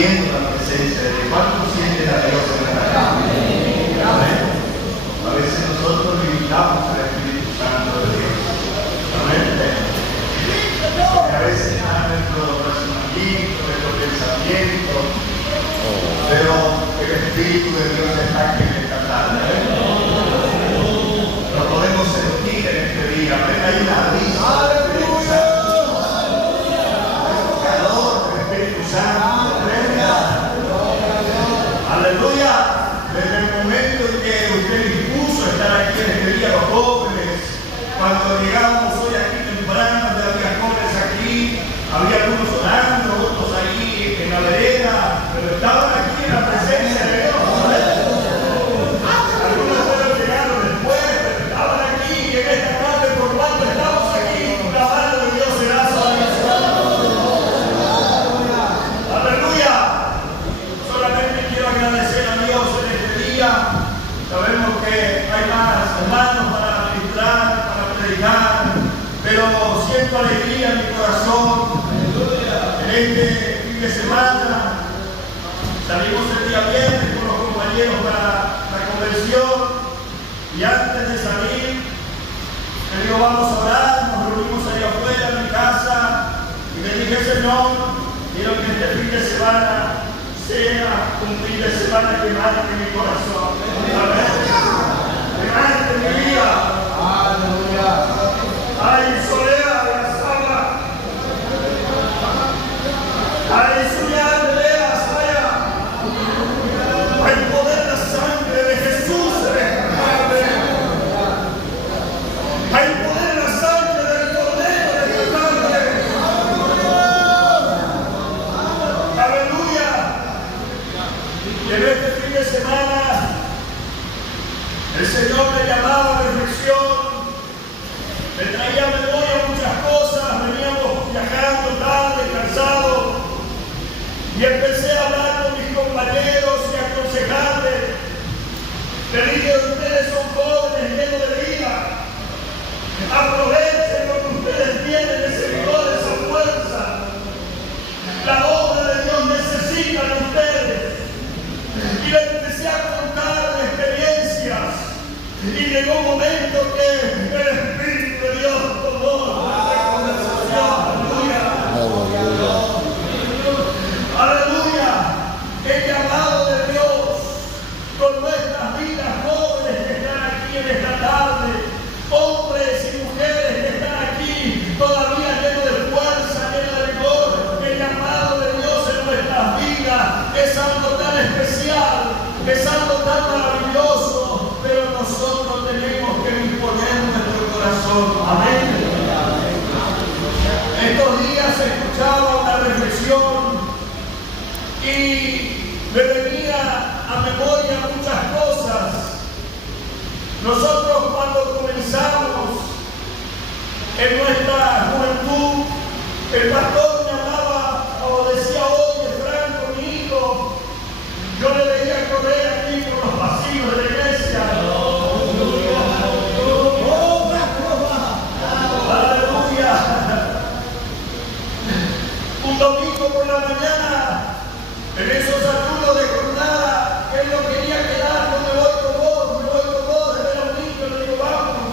viendo la presencia de Dios. ¿Cuántos sienten a Dios en la casa? Amén. A veces nosotros limitamos al Espíritu Santo de Dios. Amén. Porque a veces está nuestro razonamiento, nuestro pensamiento, pero el Espíritu de Dios está aquí en esta tarde. Lo podemos sentir en este día. Amén. Hay una brisa del Espíritu Santo. Hay un calor del Espíritu Santo. Aleluya. Desde el momento en que usted dispuso estar aquí en este día, los jóvenes, cuando llegamos hoy aquí temprano, había jóvenes aquí, había algunos orando, otros ahí en la vereda, pero estaban aquí en la presencia de Dios. Algunos fueron llegando después, pero estaban aquí en esta tarde, por cuanto estamos aquí, la mano de Dios será salvación. Aleluya. Solamente quiero agradecer a Dios en este día. Sabemos que hay más hermanos para ministrar, para predicar, pero siento alegría en mi corazón. En este fin de semana salimos el día viernes con los compañeros para la convención y antes de salir le digo vamos a orar, nos reunimos ahí afuera en mi casa y le dije Señor, quiero que este fin de semana sea un fin de semana que marque mi corazón. Amén. Que marque mi vida. Aleluya. Ay, solea de la sala. Ay, soñar de leas, vaya. Hay poder la sangre de Jesús se derrame. Hay poder la sangre del Cordero de tu sangre. Aleluya. Y en este fin de semana el Señor me llamaba a reflexión, me traía a memoria muchas cosas, veníamos viajando tarde, cansados, y empecé a hablar con mis compañeros y a aconsejarles. Le dije, ustedes son jóvenes llenos de vida, aprovechen lo que ustedes tienen, ese vigor, esa fuerza. La obra de Dios necesita de ustedes. Y le empecé a contar experiencias. Y llegó un momento que el Espíritu de Dios tomó nuestra conversación. Aleluya. Aleluya. El llamado de Dios con nuestras vidas, jóvenes que están aquí en esta tarde, hombres y mujeres que están aquí todavía llenos de fuerza, llenos de vigor. El llamado de Dios en nuestras vidas es algo tan especial, es algo tan maravilloso, pero nosotros tenemos que disponer nuestro corazón. Amén. Estos días escuchaba una reflexión y me venía a memoria muchas cosas. Nosotros cuando comenzamos en nuestra juventud, el pastor me hablaba o decía, oye Franco, mi hijo, yo le veía correr aquí por los pasillos de la iglesia. Aleluya. Un domingo por la mañana, en esos saludos de jornada, él no quería quedar, no me voy con vos, de ver a un niño, le digo, vamos.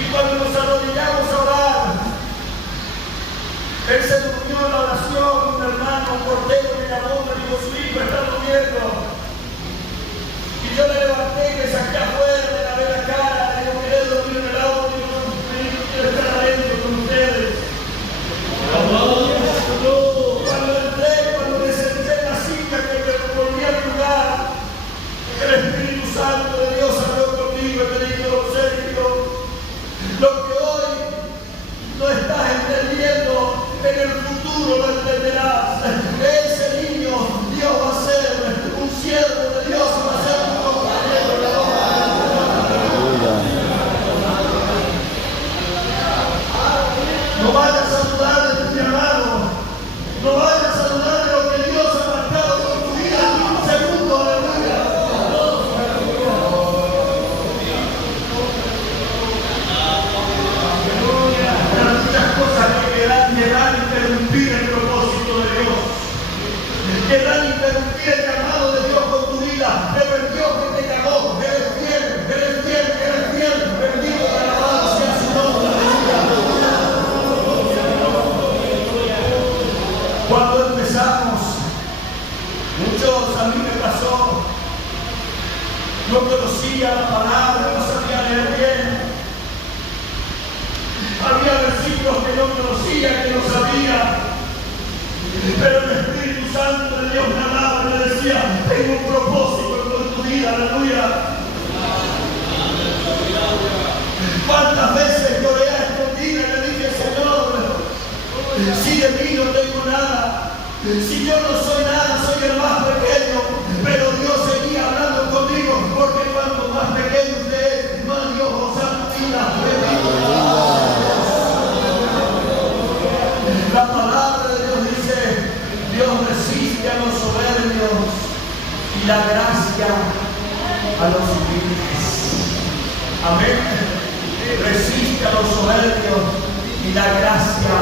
Y cuando nos arrodillamos Cuando empezamos, muchos, a mí me pasó, no conocía la palabra, no sabía leer bien. Había versículos que no conocía, que no sabía. Pero el Espíritu Santo de Dios me hablaba y me decía, tengo un propósito con tu vida, aleluya. ¿Cuántas veces lloré a escondida y le dije, Señor, si de mí no tengo nada, si yo no soy nada, soy el más pequeño, pero Dios seguía hablando conmigo, porque cuanto más pequeño usted es, más Dios os ha vida. La palabra de Dios dice, Dios resiste a los soberbios y la gracia a los humildes. Amén. Resiste a los soberbios y la gracia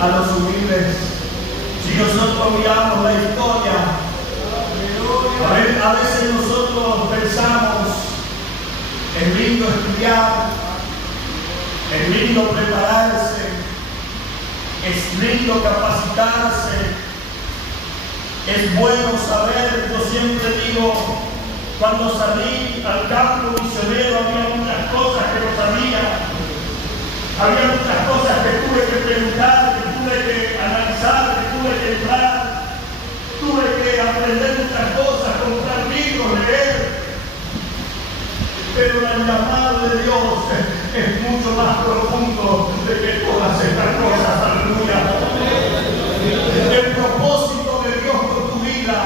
a los humildes. Si nosotros miramos la historia, a veces nosotros pensamos, es lindo estudiar, es lindo prepararse, es lindo capacitarse, es bueno saber. Yo siempre digo, cuando salí al campo misionero había muchas cosas que no sabía, había muchas cosas que tuve que preguntar, que tuve que analizar, que tuve que entrar, tuve que aprender muchas cosas, comprar libros, leer. Pero el llamado de Dios es mucho más profundo de que todas estas cosas, aleluya. El propósito de Dios con tu vida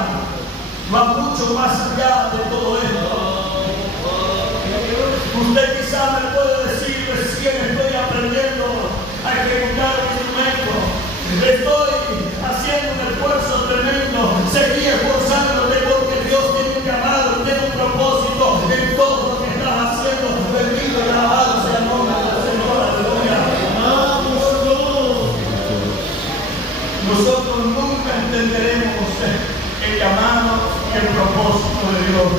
va mucho más allá de todo esto. Usted quizá me puede decir, recién estoy aprendiendo a ejecutar mi instrumento, estoy haciendo un esfuerzo tremendo, seguí esforzándote porque Dios tiene un llamado, tiene un propósito en todo lo que estás haciendo. Bendito y alabado sea el nombre del Señor, aleluya. Nosotros nunca entenderemos el llamado y el propósito de Dios.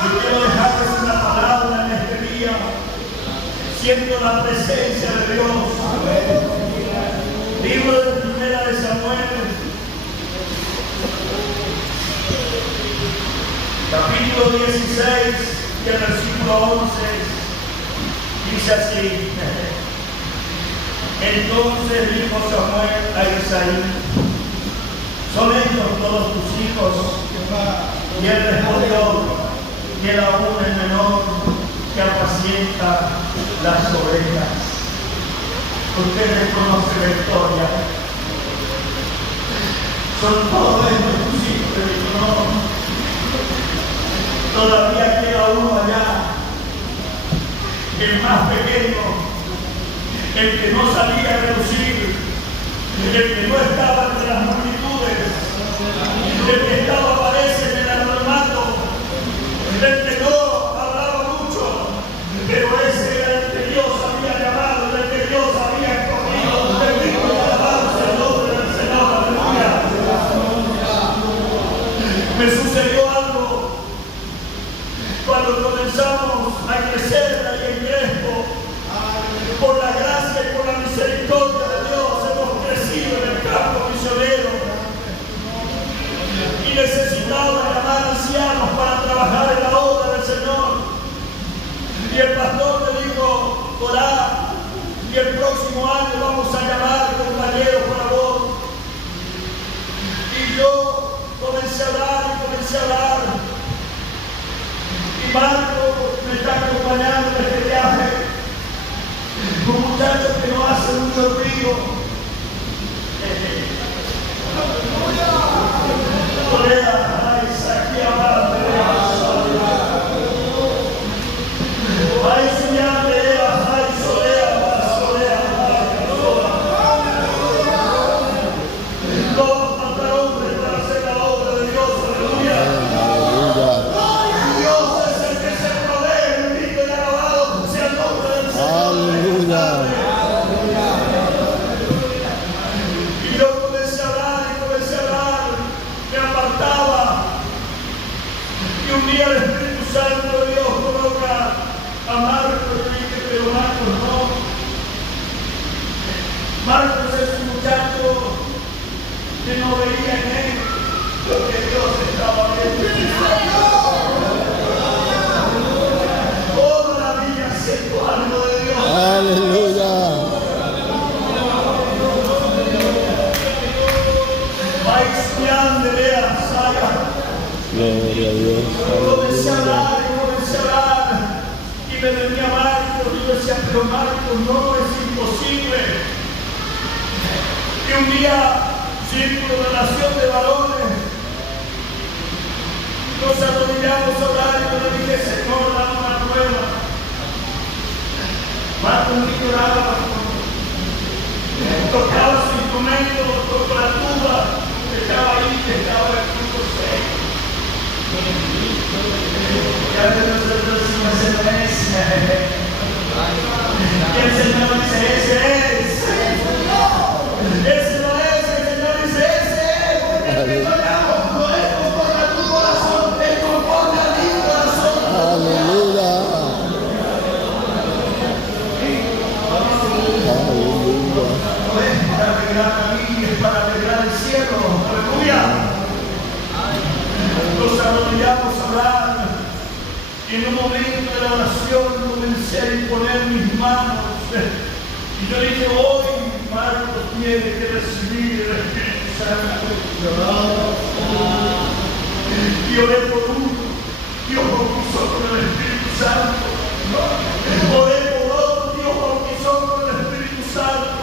Yo quiero dejarles una palabra en este día. Siento la presencia de Dios. Libro de Primera de Samuel, capítulo 16 y el versículo 11, dice así. Entonces dijo Samuel a Isaí, ¿son estos todos tus hijos? Y él respondió, y él aún el menor que apacienta las ovejas. Ustedes conocen la historia. Son todos estos tus hijos. Le dijo, no, todavía queda uno allá, el más pequeño, el que no salía a relucir, el que no estaba entre las multitudes, el que estaba, parece, en el anonimato, el que no hablaba mucho, pero ese era el que Dios había llamado, el que Dios había escogido. Bendito y alabado sea el nombre del Señor, aleluya. Me sucedió algo cuando comenzamos a crecer ahí en Crespo. Por la gracia y por la misericordia de Dios hemos crecido en el campo misionero y necesitamos llamar ancianos para trabajar en la obra del Señor. Y el pastor me dijo, orá, y el próximo año vamos a llamar compañeros para vos. Y yo comencé a hablar, y Marco me está acompañando en este viaje. Un muchacho que no hace mucho ruido. Solea, ay, saqué a madre. Ay, soñante, ay, solea, solea. No va a faltar hombres para hacer la obra de Dios, aleluya. Dios es el que se provee, bendito y alabado sea el nombre del Señor. Aleluya. que no veía en él lo que Dios estaba viendo. Toda la vida siento algo de Dios. Aleluya. Gloria a Dios. Comencé a hablar y me venía Marcos y yo decía, pero Marcos, no es imposible. Y un día, círculo de oración de varones, nos arrodillamos a orar y yo le dije, Señor, dame una prueba. Marcos ni lloraba, tocaba su instrumento, tocó la tuba, estaba ahí, estaba en el punto 6. Y a veces nosotros decimos, ese no es. Y el Señor dice, ese es. Ese no es, el Señor dice, ese es. Porque no es conforme a tu corazón, es conforme a mi corazón. Aleluya. Aleluya. No es para alegrar a mí, es para alegrar el cielo. Aleluya. Nos arrodillamos a orar y en un momento de la oración comencé a imponer mis manos y yo dije, hoy Marcos tiene que recibir el Espíritu Santo. Y oré por uno, Dios bautizó con el Espíritu Santo. Oré por otro, Dios bautizó con el Espíritu Santo.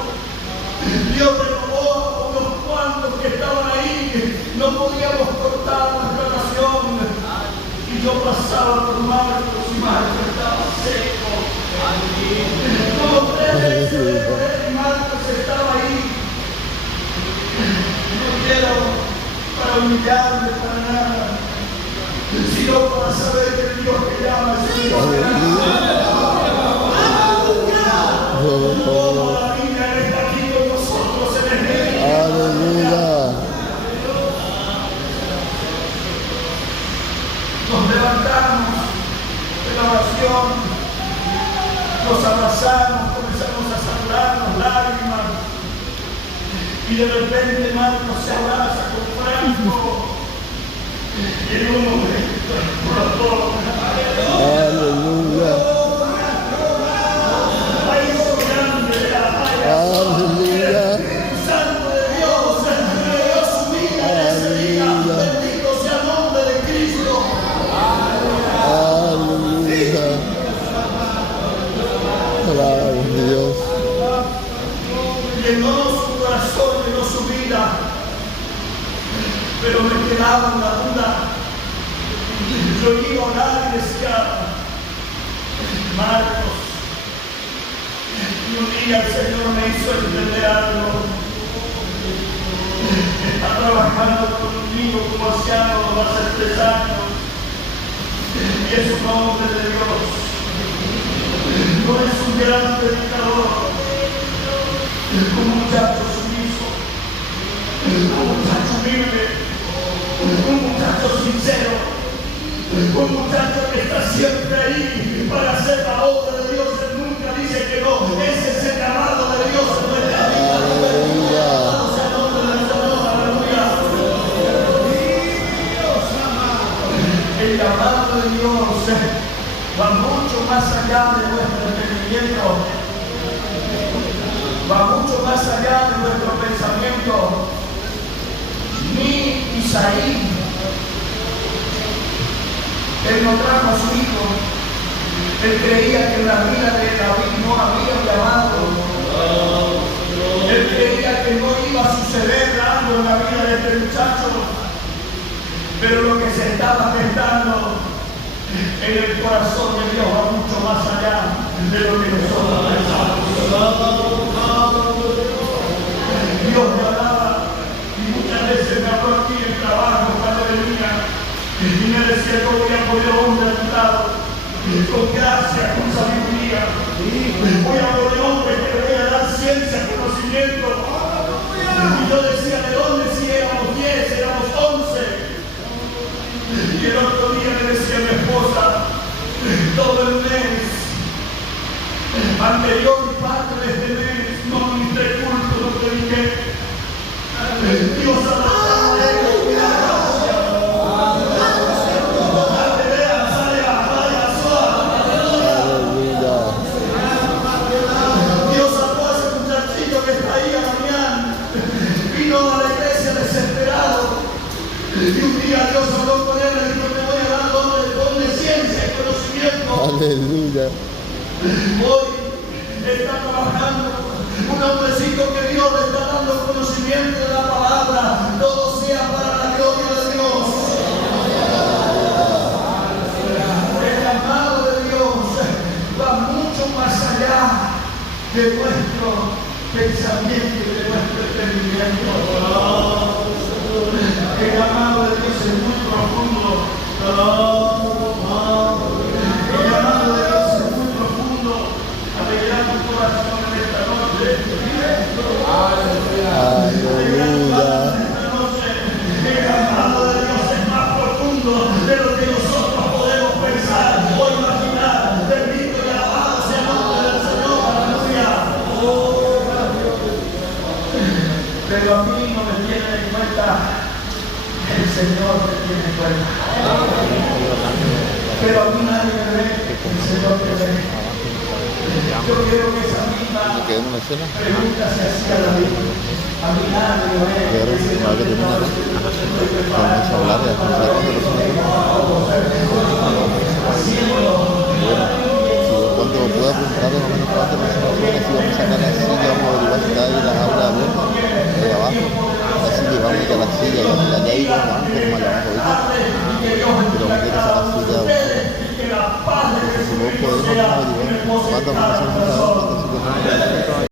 Dios renovó a unos cuantos que estaban ahí, no podíamos cortar nuestra oración. Y yo pasaba por Marcos y Marcos estaba seco. Como 3 veces y Marcos estaba ahí. No quiero para humillarme para nada, sino para saber que Dios que llama es Dios. Como la Biblia está aquí con nosotros en el medio. Aleluya. Nos levantamos de la oración, nos abrazamos, comenzamos a saludarnos, lágrimas, y de repente Marcos se abraza con Franco, y en un momento explotó. Aleluya. Hay un grande de la playa. Aleluya. El Espíritu Santo de Dios me dio su vida en ese día. Bendito sea el nombre de Cristo. Aleluya. Alabamos a Dios. Llenó su corazón, llenó su vida, pero me quedaba una duda. Yo iba a orar y decía, Marcos, y un día el Señor me hizo entender algo. Está trabajando conmigo como anciano hace 3 años, y es un hombre de Dios. No es un gran predicador, es un muchacho sumiso, un muchacho humilde, un muchacho sincero, un muchacho que está siempre ahí para hacer la obra de Dios. Él nunca dice que no. Ese es el llamado de Dios en nuestra vida. Aleluya. El llamado de Dios va mucho más allá de nuestro entendimiento, va mucho más allá de nuestro pensamiento. Ni Isaí, él no trajo a su hijo, él creía que en la vida de David no había llamado, él creía que no iba a suceder algo en la vida de este muchacho, pero lo que se estaba gestando en el corazón de Dios va mucho más allá de lo que nosotros pensamos. Dios me hablaba y muchas veces me habló aquí en el trabajo cuando venía y me decía, yo voy a poner hombre a tu lado con gracia, con sabiduría. Voy a poner hombre que le voy a dar ciencia, conocimiento. Y yo decía, ¿de dónde? Si éramos 10, éramos 11. Y el otro día le decía a mi esposa, todo el mes anterior y parte de este mes no ministré culto, no prediqué. Dios Y un día Dios habló con él y dijo, te voy a dar don de ciencia y conocimiento. Aleluya. Hoy está trabajando un hombrecito que Dios le está dando conocimiento de la palabra. Todo sea para la gloria de Dios. El llamado de Dios va mucho más allá de nuestro pensamiento y de nuestro entendimiento. El llamado de Dios es muy profundo. El llamado de Dios es muy profundo. Alegra tu corazón en esta noche. Aleluya. El llamado de Dios es más profundo de lo que nosotros podemos pensar o imaginar. Bendito y alabado sea el nombre del Señor. Aleluya. Pero a mí no me tienen en cuenta. El Señor me tiene en cuenta. Pero a mí nadie me ve. El Señor me ve. Yo quiero que esa misma ¿Qué no me suena? pregunta se hacía David. A mí nadie me ve. Claro, El Señor que me termina, ¿no? Vamos a hablar de la cuando pueda preguntarle más o menos cuántas personas son, así vamos a sacar la silla, vamos a averiguar si está ahí la aula abierta, ahí abajo, así que vamos a ir a la silla, y la ley vamos a hacer más abajo, ¿viste? Pero vamos a ir a sacar la silla, si vos podés más o menos averiguar cuántas personas son, cuántas sillas son.